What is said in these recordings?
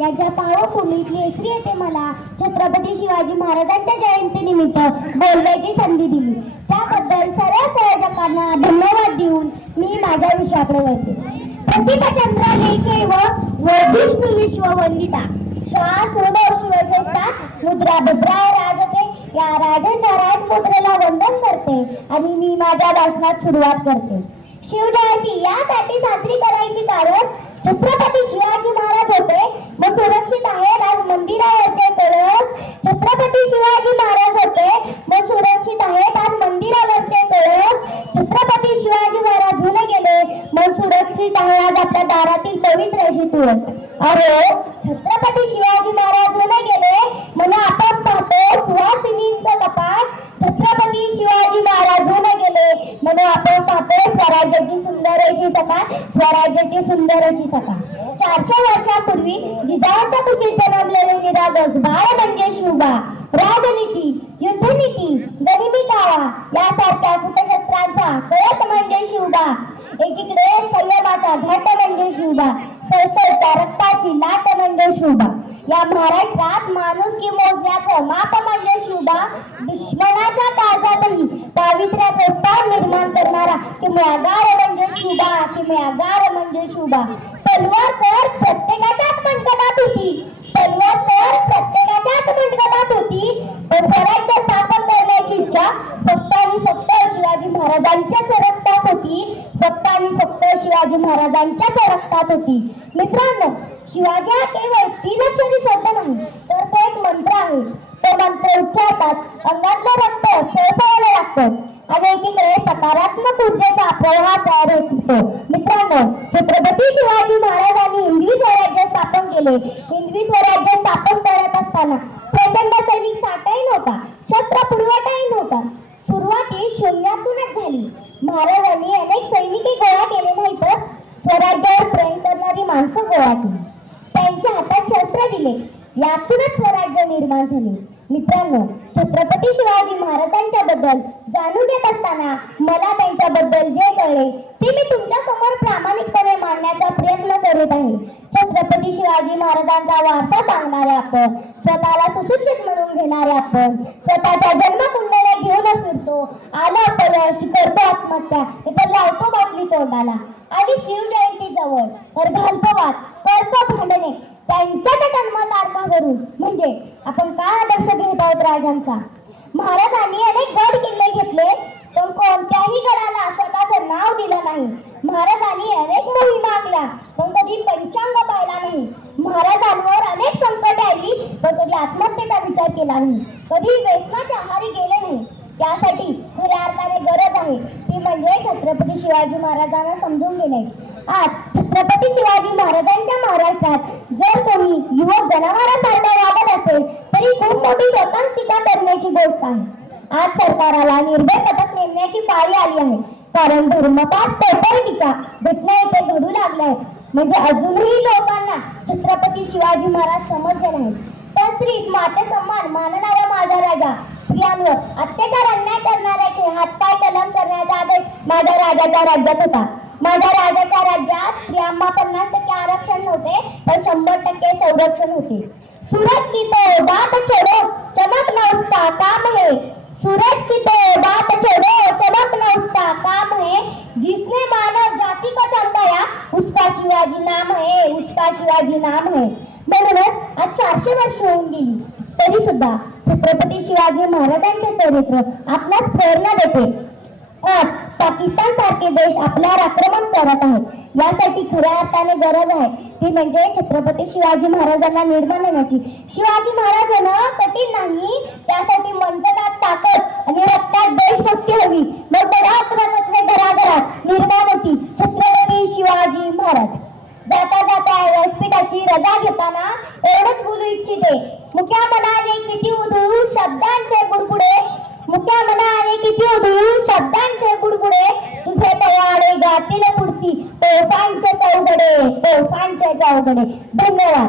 यांच्या पावनभूमीतली एसरी येथे मला छत्रपती शिवाजी महाराजांच्या जयंतीनिमित्त बोलण्याची संधी दिली. त्याबद्दल सर्व संयोजकांना धन्यवाद देऊन मी माझ्या विषयाकडे वळते. प्रतिभचंद्र लेखे व विष्णू विश्ववंदिता श्वास सोनो शिवशक्ता मुद्रा भद्राय राजते या राजाच्या राजमुद्रेला वंदन करते आणि मी माझ्या भाषणात सुरुवात करते. शिवजयंती यासाठी साजरी करायची कारण छत्रपती शिवाजी महाराज होते व सुरक्षित आहेत आज मंदिरावरचे कळस. छत्रपती शिवाजी महाराज होते व सुरक्षित आहेत आज मंदिरावरचे कळस. छत्रपती शिवाजी महाराज होऊन गेले व सुरक्षित आहे आज आपल्या दारातील पवित्र अशी तुळस. अरे छत्रपती शिवाजी महाराज होऊन गेले म्हणून आपण पाहतो सुवासिनींचं कपाट. छत्रपती शिवाजी महाराज होऊन गेले म्हणून आपण पाहतो स्वराज्याची सुंदर अशी सकाळ, स्वराज्याची सुंदर अशी सकाळ. 400 वर्षापूर्वी जिजाऊच्या कुशीत जन्मलेले निरागस बाळ म्हणजे शिवबा. राजनीती, युद्धनीती, गरिबी काळा यासारख्या कुटशस्त्रांचा कळस म्हणजे शिवबा. एकीकडे संयमाचा घाट म्हणजे शिवबा, सळसळत्या रक्ताची लाट म्हणजे शिवबा. या महाराष्ट्रात माणुसकी मोजण्याचं माप म्हणजे शिवबा. दुश्मनाच्या काळजातही पावित्र्याचं स्थान निर्माण करणारा किमयागार म्हणजे शिवबा, किमयागार म्हणजे शिवबा. तलवार तर प्रत्येकाच्याच मनगटात होती, तलवार तर प्रत्येकाच्याच मनगटात होती, पण स्वराज्य स्थापन करण्याची इच्छा फक्त आणि फक्त शिवाजी महाराजांच्याच रक्तात होती, फक्त आणि फक्त शिवाजी यांच्याच रक्तात होती. मित्रांनो, शिवाजी हा केवळ 3 अक्षरी शब्द नाही तर तो एक मंत्र आहे. तो मंत्र उच्चारतात अंगातलं रक्त सळसळायला लागतं आणि एकीकडे सकारात्मक ऊर्जेचा प्रवाह तयार होतो. मित्रांनो, छत्रपती शिवाजी महाराजांनी हिंदवी स्वराज्य स्थापन केले. हिंदवी स्वराज्य स्थापन करत असताना प्रचंड सैनिक साठाही नव्हता, शस्त्र पुरवठाही नव्हता. सुरुवाती शून्यातूनच झाली. महाराजांनी अनेक सैनिकी गोळा केले नाही तर स्वराज्यावर प्रेम करणारी माणसं गोळा केली, त्यांच्या हातात शस्त्र दिले. यातूनच स्वराज्य निर्माण झाले. मित्रांनो, छत्रपती शिवाजी महाराजांच्या बद्दल जाणून घेत असताना मला त्यांच्याबद्दल जे कळले ते मी तुमच्या समोर प्रामाणिकपणे मांडण्याचा प्रयत्न करीत आहे. छत्रपती शिवाजी महाराजांचा वारसा सांगणारे आपण, स्वतःला सुशिक्षित म्हणून घेणारे आपण, स्वतःच्या जन्मकुंडल्या घेऊन फिरतो, आलं अपयश करतो आत्महत्या तर लावतो बाटली तोंडाला, आणि शिवजयंती जवळ तर घालतो वाद, करतो भांडणे त्यांच्या जन्मतारखावरून. म्हणजे आपण काय आदर्श घेत आहोत राजांचा? महाराजांनी अनेक गड किल्ले घेतले पण कोणत्याही गडाला स्वतःचं नाव दिलं नाही. महाराजांनी अनेक मोहिमा आखल्या पण कधी पंचांग पाहिला नाही. महाराजांवर अनेक संकट आली पण कधी आत्महत्येचा विचार केला नाही, कधी व्यसनाच्या आहारी गेले नाही. त्यासाठी खऱ्या अर्थाने गरज आहे ती म्हणजे छत्रपती शिवाजी महाराजांना समजून घेण्याची. आज छत्रपती शिवाजी महाराजांच्या महाराष्ट्रात जर कोणी युवक जनावरांसारखा वागत असेल तरी खूप मोठी स्वतंत्र करण्याची गोष्ट आहे. आज सरकाराला निर्भय पथक नेमण्याची पाळी आली आहे, कारण धर्मपाठ टोपणीच्या घटना इथे घडू लागल्या आहेत. म्हणजे अजूनही लोकांना छत्रपती शिवाजी महाराज समजले नाहीत. पण स्त्री माते सन्मान मानणारा माझा राजा, स्त्रियांवर अत्याचार अन्याय करणाऱ्याचे हातपाय कलम करण्याचा आदेश माझ्या राजाच्या राज्यात होता. माझ्या राजाच्या राज्यात स्त्रियांना 50% आरक्षण नव्हते तर 100% संरक्षण होते. सूरज की तो बात छोड़ो चमक न उसका काम है, सूरज की तो बात छोड़ो चमक न उसका काम है, जिसने मानव जाति को चमकाया उसका शिवाजी नाम है, उसका शिवाजी नाम है. म्हणूनच आज 400 वर्ष होऊन गेली तरी सुद्धा छत्रपती शिवाजी महाराजांचे चरित्र आपल्यास प्रेरणा देते. आज पाकिस्तान सारखे देश आपल्यावर आक्रमण करत आहेत. यासाठी खऱ्या अर्थाने गरज आहे ती म्हणजे छत्रपती शिवाजी महाराजांना निर्माण होण्याची. शिवाजी महाराज होणं कठीण नाही, त्यासाठी मनगटात ताकद आणि रक्तात देशभक्ती हवी. मग पराक्रमाचे घराघरात निर्माण होती छत्रपती शिवाजी महाराज. जाता जाता व्यासपीठाची रजा घेताना एवढंच बोलू इच्छिते, मुक्या मनाने किती उधळू शब्दांचे बुडबुडे, मुक्या मनाने किती उधळू शब्दांचे बुडबुडे, तुझे तयारे गातील पुढची तोफांचे चौघडे, तोफांचे चौघडे. धन्यवाद.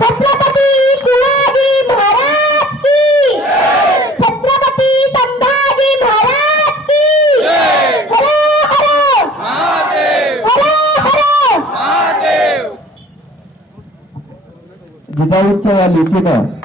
छत्रपती शिवाजी महाराज की, छत्रपती संभाजी महाराज की. हर हर महादेव, हर हर महादेव. जिजाऊच्या या लेखीनं